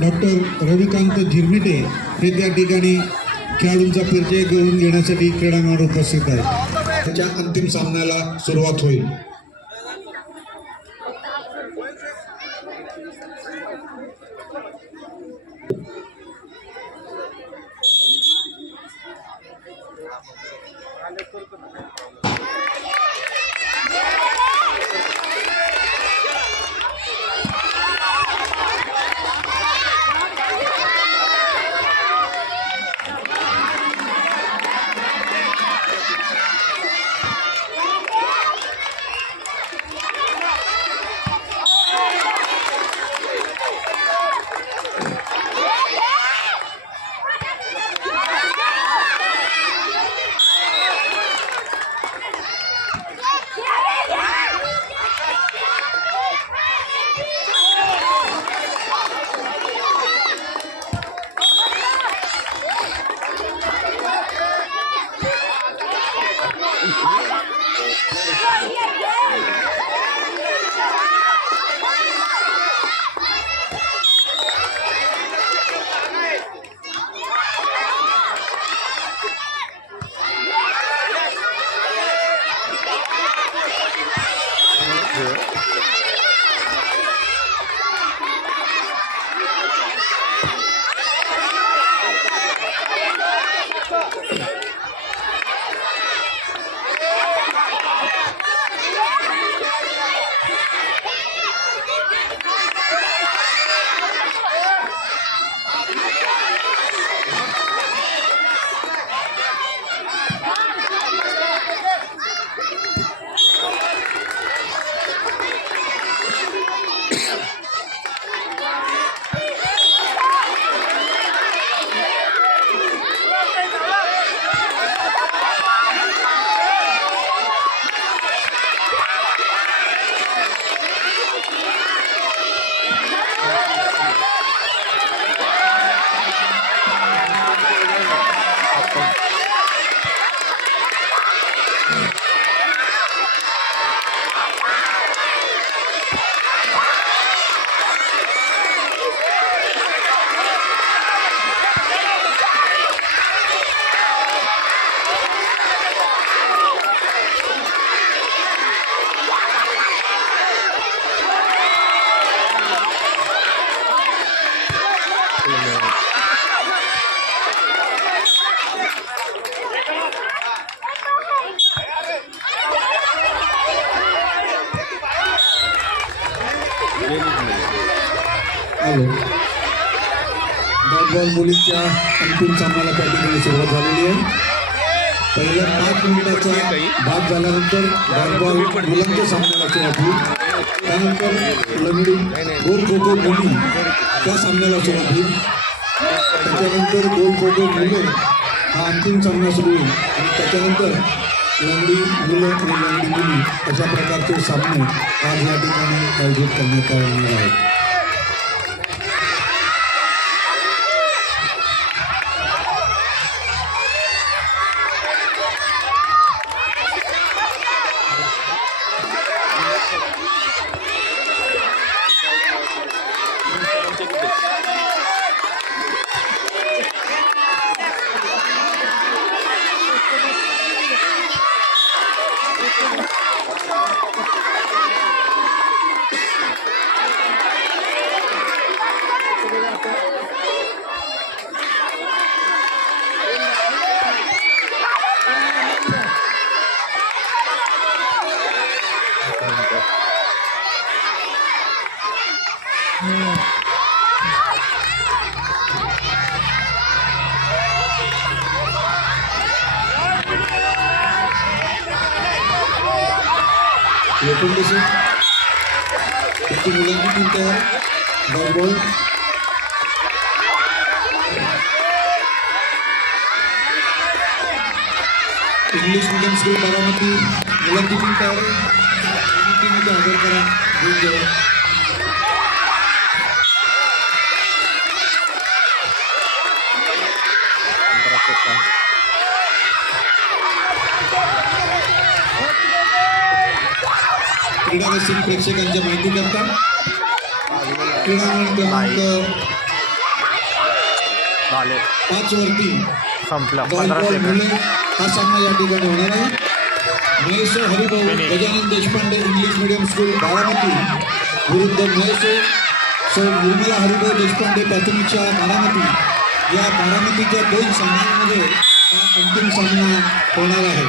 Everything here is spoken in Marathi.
डॉक्टर रविकांत झिरमिटे हे त्या ठिकाणी खेळाडूंचा परिचय करून घेण्यासाठी क्रीडांगणावर उपस्थित आहेत. त्याच्या अंतिम सामन्याला सुरुवात होईल. बॉल मुलींच्या अंतिम सामन्याला त्या ठिकाणी सुरुवात झालेली आहे. पहिल्या 5 मिनिटाचा भाग झाल्यानंतर बॉल मुलांच्या सामन्याला सुरुवात होईल. त्यानंतर लंगडी गोल खो खो मुली त्या सामन्याला सुरुवात होईल. त्याच्यानंतर गोल खो खो मुले हा अंतिम सामना सुरू होईल आणि त्याच्यानंतर लंगडी मुलं आणि लंगडी मुली अशा प्रकारचे सामने आज या ठिकाणी आयोजित करण्यात आलेले आहेत. मुलांची टीम तयार. Ball English medium school Baramati मुलांची टीम तयार आहे. टीममध्ये हजर करा. क्रीडा रसिक प्रेक्षकांच्या माहिती करता क्रीडांगण क्रमांक झाले 5 वरती संपलं बॉल 15 सेकंड मुले हा सामना या ठिकाणी होणार आहे. Mahesh Haribhau Gajanan Deshpande English medium school Baramati विरुद्ध महेश सौ निर्मला हरिभाऊ देशपांडे प्राथमिक शाळा बारामती. या बारामतीच्या 2 संघांमध्ये हा अंतिम सामना होणार आहे.